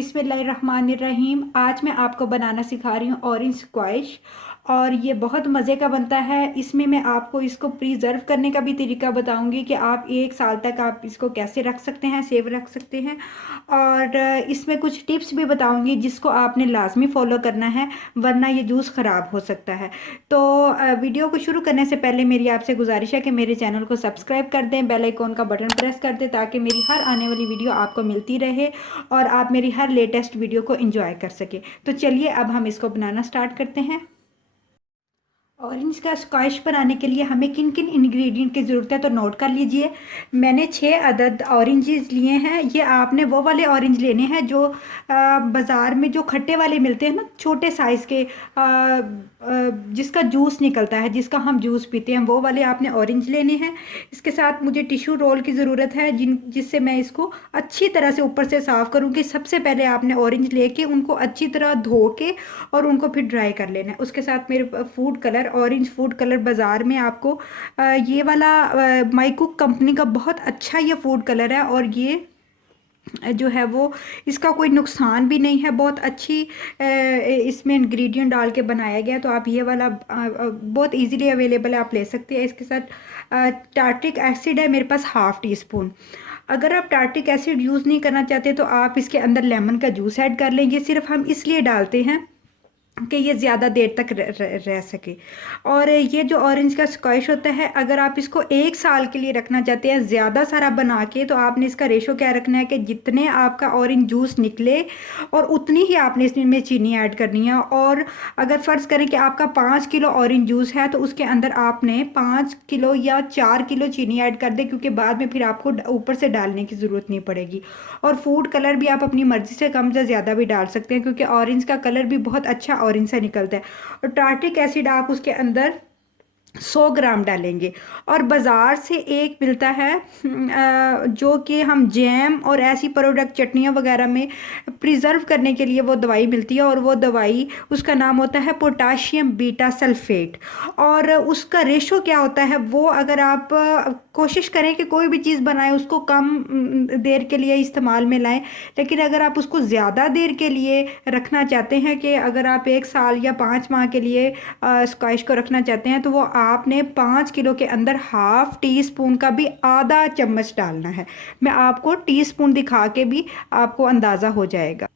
बिस्मिल्लाहिर्रहमानिर्रहीम। आज मैं आपको बनाना सिखा रही हूँ ऑरेंज स्क्वैश। और ये बहुत मज़े का बनता है। इसमें मैं आपको इसको प्रिजर्व करने का भी तरीका बताऊंगी कि आप 1 साल तक आप इसको कैसे रख सकते हैं, सेव रख सकते हैं। और इसमें कुछ टिप्स भी बताऊंगी जिसको आपने लाजमी फॉलो करना है, वरना ये जूस ख़राब हो सकता है। तो वीडियो को शुरू करने से पहले मेरी आपसे गुजारिश है कि मेरे चैनल को सब्सक्राइब कर दें, बेल आइकॉन का बटन प्रेस कर दें ताकि मेरी हर आने वाली वीडियो आपको मिलती रहे और आप मेरी हर लेटेस्ट वीडियो को एंजॉय कर सके। तो चलिए अब हम इसको बनाना स्टार्ट करते हैं। ऑरेंज का स्क्वैश बनाने के लिए हमें किन किन इंग्रेडिएंट की ज़रूरत है तो नोट कर लीजिए। मैंने 6 अदद ऑरेंजेस लिए हैं। ये आपने वो वाले ऑरेंज लेने हैं जो बाज़ार में जो खट्टे वाले मिलते हैं ना, छोटे साइज़ के, जिसका जूस निकलता है, जिसका हम जूस पीते हैं, वो वाले आपने ऑरेंज लेने हैं। इसके साथ मुझे टिश्यू रोल की ज़रूरत है जिससे मैं इसको अच्छी तरह से ऊपर से साफ़ करूँगी। सबसे पहले आपने ऑरेंज लेके उनको अच्छी तरह धो के और उनको फिर ड्राई कर लेना है। उसके साथ मेरे food colour, orange food colour बाज़ार में आपको ये वाला माई कुक कंपनी का बहुत अच्छा ये फूड कलर है। और ये जो है वो, इसका कोई नुकसान भी नहीं है, बहुत अच्छी इसमें इंग्रेडिएंट डाल के बनाया गया। तो आप ये वाला बहुत इजीली अवेलेबल है, आप ले सकते हैं। इसके साथ टार्ट्रिक एसिड है मेरे पास ½ टी स्पून। अगर आप टार्ट्रिक एसिड यूज़ नहीं करना चाहते तो आप इसके अंदर लेमन का जूस ऐड कर लेंगे। सिर्फ हम इसलिए डालते हैं कि ये ज़्यादा देर तक रह सके। और ये जो ऑरेंज का स्क्वैश होता है, अगर आप इसको 1 साल के लिए रखना चाहते हैं ज़्यादा सारा बना के, तो आपने इसका रेशो क्या रखना है कि जितने आपका ऑरेंज जूस निकले और उतनी ही आपने इसमें चीनी ऐड करनी है। और अगर फ़र्ज़ करें कि आपका 5 किलो ऑरेंज जूस है तो उसके अंदर आपने 5 किलो या 4 किलो चीनी ऐड कर दे, क्योंकि बाद में फिर आपको ऊपर से डालने की ज़रूरत नहीं पड़ेगी। और फूड कलर भी आप अपनी मर्ज़ी से कम या ज़्यादा भी डाल सकते हैं, क्योंकि ऑरेंज का कलर भी बहुत अच्छा ऑरेंज से निकलता है। और टार्ट्रिक एसिड आप उसके अंदर 100 ग्राम डालेंगे। और बाज़ार से एक मिलता है जो कि हम जैम और ऐसी प्रोडक्ट, चटनियाँ वगैरह में प्रिजर्व करने के लिए वो दवाई मिलती है। और वो दवाई, उसका नाम होता है पोटाशियम बीटा सल्फेट। और उसका रेशो क्या होता है वो, अगर आप कोशिश करें कि कोई भी चीज़ बनाएं उसको कम देर के लिए इस्तेमाल में लाएं। लेकिन अगर आप उसको ज़्यादा देर के लिए रखना चाहते हैं, कि अगर आप 1 साल या 5 माह के लिए स्क्वैश को रखना चाहते हैं, तो वो आपने 5 किलो के अंदर ½ टी स्पून का भी आधा चम्मच डालना है। मैं आपको टीस्पून दिखा के भी आपको अंदाज़ा हो जाएगा।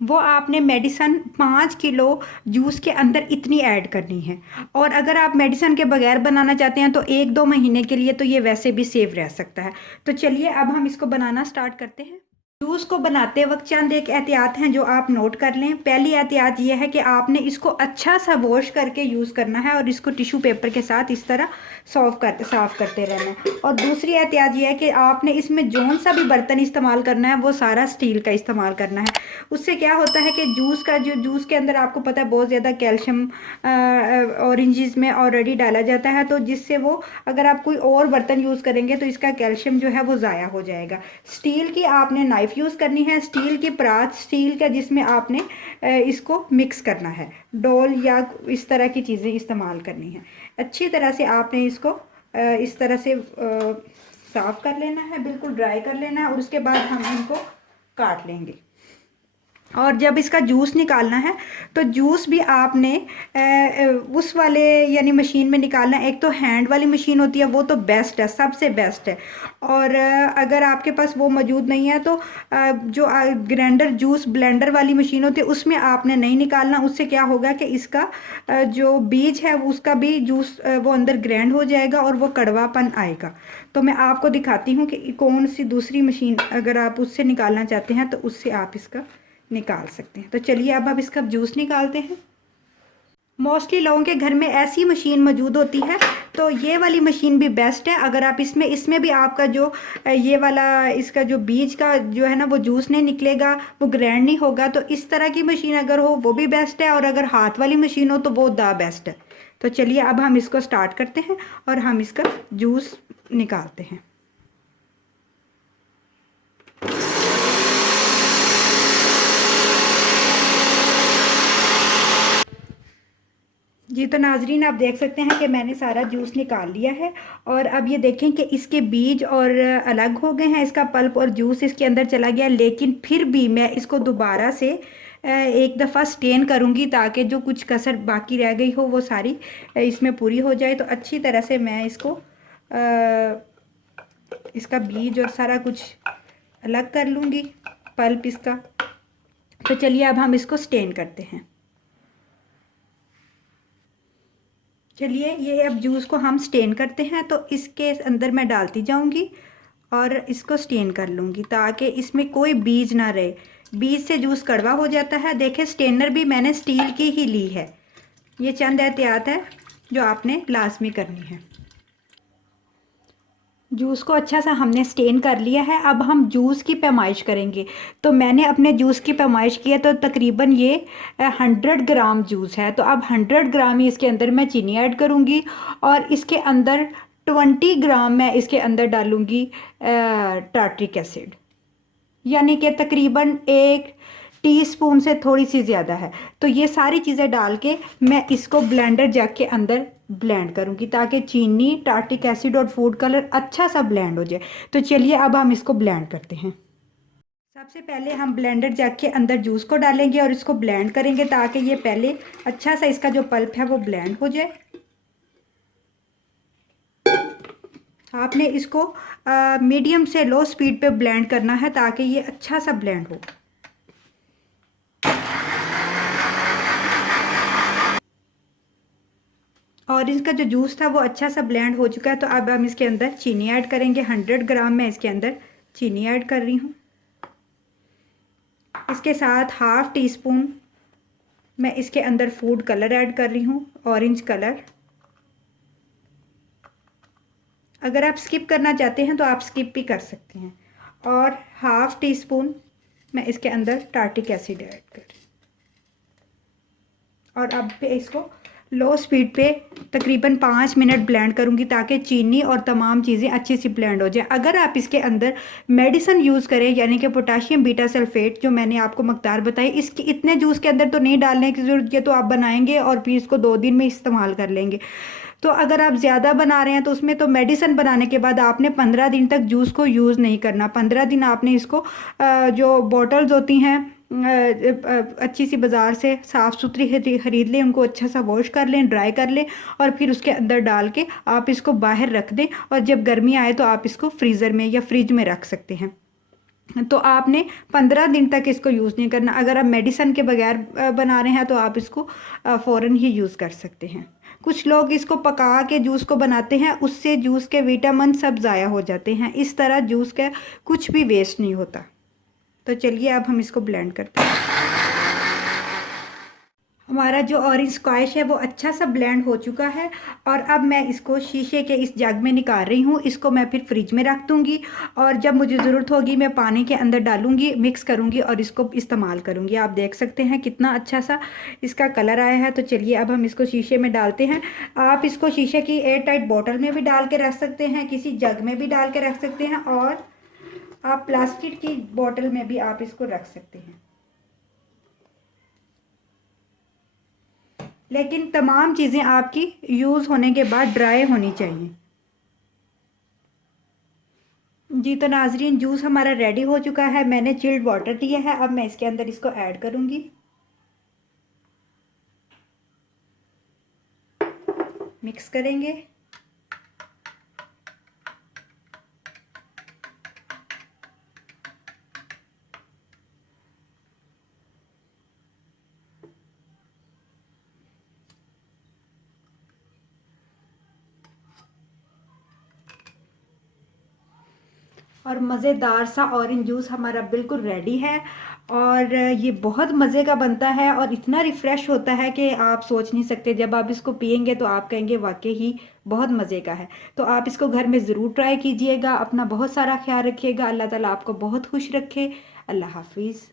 वो आपने मेडिसन 5 किलो जूस के अंदर इतनी ऐड करनी है। और अगर आप मेडिसन के बगैर बनाना चाहते हैं तो 1-2 महीने के लिए तो ये वैसे भी सेफ रह सकता है। तो चलिए अब हम इसको बनाना स्टार्ट करते हैं। जूस को बनाते वक्त चंद एक एहतियात हैं जो आप नोट कर लें। पहली एहतियात ये है कि आपने इसको अच्छा सा वॉश करके यूज़ करना है और इसको टिश्यू पेपर के साथ इस तरह साफ़ करते रहना है। और दूसरी एहतियात ये है कि आपने इसमें जौन सा भी बर्तन इस्तेमाल करना है वो सारा स्टील का इस्तेमाल करना है। उससे क्या होता है कि जूस के अंदर आपको पता है बहुत ज़्यादा कैल्शियम ऑरेंजेस में ऑलरेडी डाला जाता है, तो जिससे वो, अगर आप कोई और बर्तन यूज़ करेंगे तो इसका कैल्शियम जो है वो ज़ाया हो जाएगा। स्टील की आपने नाइफ़ यूज़ करनी है, स्टील की परात, स्टील का, जिसमें आपने इसको मिक्स करना है। डोल या इस तरह की चीज़ें इस्तेमाल करनी है। अच्छी तरह से आपने इसको इस तरह से साफ़ कर लेना है, बिल्कुल ड्राई कर लेना है। और उसके बाद हम इनको काट लेंगे। और जब इसका जूस निकालना है तो जूस भी आपने उस वाले यानी मशीन में निकालना है। एक तो हैंड वाली मशीन होती है, वो तो बेस्ट है, सबसे बेस्ट है। और अगर आपके पास वो मौजूद नहीं है तो जो ग्राइंडर जूस ब्लेंडर वाली मशीन होती है उसमें आपने नहीं निकालना। उससे क्या होगा कि इसका जो बीज है उसका भी जूस वो अंदर ग्राइंड हो जाएगा और वो कड़वापन आएगा। तो मैं आपको दिखाती हूँ कि कौन सी दूसरी मशीन, अगर आप उससे निकालना चाहते हैं तो उससे आप इसका निकाल सकते हैं। तो चलिए अब इसका जूस निकालते हैं। मोस्टली लोगों के घर में ऐसी मशीन मौजूद होती है, तो ये वाली मशीन भी बेस्ट है। अगर आप इसमें भी आपका जो ये वाला, इसका जो बीज का जो है ना वो जूस नहीं निकलेगा, वो ग्राइंड नहीं होगा। तो इस तरह की मशीन अगर हो वो भी बेस्ट है, और अगर हाथ वाली मशीन हो तो वो द बेस्ट है। तो चलिए अब हम इसको स्टार्ट करते हैं और हम इसका जूस निकालते हैं। जी तो नाजरीन आप देख सकते हैं कि मैंने सारा जूस निकाल लिया है। और अब ये देखें कि इसके बीज और अलग हो गए हैं, इसका पल्प और जूस इसके अंदर चला गया। लेकिन फिर भी मैं इसको दोबारा से एक दफ़ा स्टेन करूँगी ताकि जो कुछ कसर बाकी रह गई हो वो सारी इसमें पूरी हो जाए। तो अच्छी तरह से मैं इसको इसका बीज और सारा कुछ अलग कर लूँगी, पल्प इसका। तो चलिए अब हम इसको स्टेन करते हैं। चलिए ये अब जूस को हम स्टेन करते हैं। तो इसके अंदर मैं डालती जाऊंगी और इसको स्टेन कर लूँगी ताकि इसमें कोई बीज ना रहे। बीज से जूस कड़वा हो जाता है। देखें स्टेनर भी मैंने स्टील की ही ली है। ये चंद एहतियात है जो आपने लाजमी करनी है। जूस को अच्छा सा हमने स्टेन कर लिया है। अब हम जूस की पैमाइश करेंगे। तो मैंने अपने जूस की पैमाइश की है तो तकरीबन ये 100 ग्राम जूस है। तो अब 100 ग्राम ही इसके अंदर मैं चीनी ऐड करूँगी और इसके अंदर 20 ग्राम मैं इसके अंदर डालूँगी टार्ट्रिक एसिड, यानी कि तकरीबन 1 टीस्पून से थोड़ी सी ज़्यादा है। तो ये सारी चीज़ें डाल के मैं इसको ब्लेंडर जग के अंदर ब्लेंड करूँगी ताकि चीनी, टार्टिक एसिड और फूड कलर अच्छा सा ब्लेंड हो जाए। तो चलिए अब हम इसको ब्लेंड करते हैं। सबसे पहले हम ब्लेंडर जग के अंदर जूस को डालेंगे और इसको ब्लेंड करेंगे ताकि ये पहले अच्छा सा इसका जो पल्प है वो ब्लेंड हो जाए। आपने इसको मीडियम से लो स्पीड पे ब्लेंड करना है ताकि ये अच्छा सा ब्लेंड हो। और इसका जो जूस था वो अच्छा सा ब्लेंड हो चुका है। तो अब हम इसके अंदर चीनी ऐड करेंगे। 100 ग्राम मैं इसके अंदर चीनी ऐड कर रही हूँ। इसके साथ हाफ टी स्पून मैं इसके अंदर फूड कलर ऐड कर रही हूँ, ऑरेंज कलर। अगर आप स्किप करना चाहते हैं तो आप स्किप भी कर सकते हैं। और हाफ टी स्पून मैं इसके अंदर टार्टिक एसिड ऐड कर रही हूँ। और अब इसको लो स्पीड पे तकरीबन 5 मिनट ब्लेंड करूँगी ताकि चीनी और तमाम चीज़ें अच्छी सी ब्लेंड हो जाए। अगर आप इसके अंदर मेडिसिन यूज़ करें यानी कि पोटाशियम बीटा सल्फेट जो मैंने आपको मकदार बताई, इसकी इतने जूस के अंदर तो नहीं डालने की ज़रूरत है। तो आप बनाएंगे और फिर इसको 2 दिन में इस्तेमाल कर लेंगे। तो अगर आप ज़्यादा बना रहे हैं तो उसमें तो मेडिसिन बनाने के बाद आपने 15 दिन तक जूस को यूज़ नहीं करना। 15 दिन आपने इसको जो बॉटल्स होती हैं अच्छी सी बाज़ार से साफ़ सुथरी ख़रीद लें, उनको अच्छा सा वॉश कर लें, ड्राई कर लें और फिर उसके अंदर डाल के आप इसको बाहर रख दें। और जब गर्मी आए तो आप इसको फ्रीज़र में या फ्रिज में रख सकते हैं। तो आपने 15 दिन तक इसको यूज़ नहीं करना। अगर आप मेडिसिन के बगैर बना रहे हैं तो आप इसको फ़ौरन ही यूज़ कर सकते हैं। कुछ लोग इसको पका के जूस को बनाते हैं, उससे जूस के विटामिन सब ज़ाया हो जाते हैं। इस तरह जूस का कुछ भी वेस्ट नहीं होता। तो चलिए अब हम इसको ब्लेंड करते हैं। हमारा जो ऑरेंज स्क्वैश है वो अच्छा सा ब्लेंड हो चुका है। और अब मैं इसको शीशे के इस जग में निकाल रही हूँ। इसको मैं फिर फ्रिज में रख दूँगी और जब मुझे ज़रूरत होगी मैं पानी के अंदर डालूँगी, मिक्स करूँगी और इसको इस्तेमाल करूँगी। आप देख सकते हैं कितना अच्छा सा इसका कलर आया है। तो चलिए अब हम इसको शीशे में डालते हैं। आप इसको शीशे की एयर टाइट बॉटल में भी डाल के रख सकते हैं, किसी जग में भी डाल के रख सकते हैं और आप प्लास्टिक की बॉटल में भी आप इसको रख सकते हैं। लेकिन तमाम चीज़ें आपकी यूज़ होने के बाद ड्राई होनी चाहिए। जी तो नाजरीन जूस हमारा रेडी हो चुका है। मैंने चिल्ड वाटर लिया है। अब मैं इसके अंदर इसको ऐड करूँगी, मिक्स करेंगे। और मज़ेदार सा ऑरेंज जूस हमारा बिल्कुल रेडी है। और ये बहुत मज़े का बनता है और इतना रिफ़्रेश होता है कि आप सोच नहीं सकते। जब आप इसको पियेंगे तो आप कहेंगे वाकई ही बहुत मज़े का है। तो आप इसको घर में ज़रूर ट्राई कीजिएगा। अपना बहुत सारा ख्याल रखिएगा। अल्लाह ताला आपको बहुत खुश रखे। अल्लाह हाफिज़।